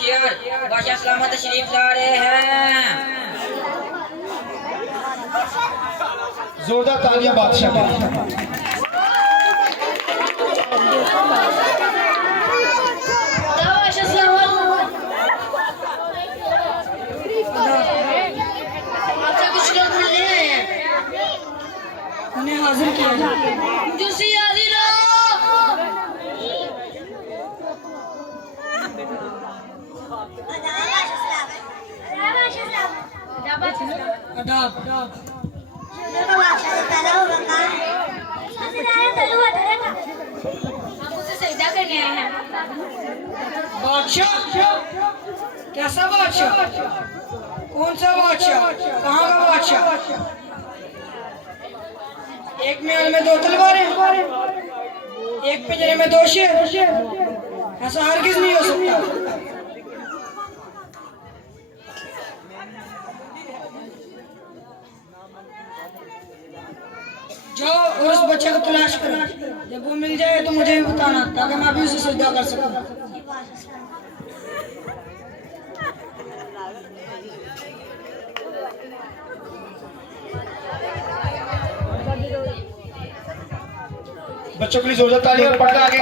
शेर बादशाह सलामत तशरीफ ला रहे हैं। जोरदार तालियां बादशाह के लिए। उन्हें हाजिर किया जाए। बादशाह कैसा बादशाह? कौन सा बादशाह? कहाँ का बादशाह? एक महल में 2 तलवारें, एक पिंजरे में 2 शेर, ऐसा हरगिज नहीं हो सकता। जाओ और उस बच्चे को तलाश करो, जब वो मिल जाए तो मुझे भी बताना ताकि मैं भी उसे सजदा कर सकूं। बच्चों के लिए जोरदार तालियां। पढ़ना आगे।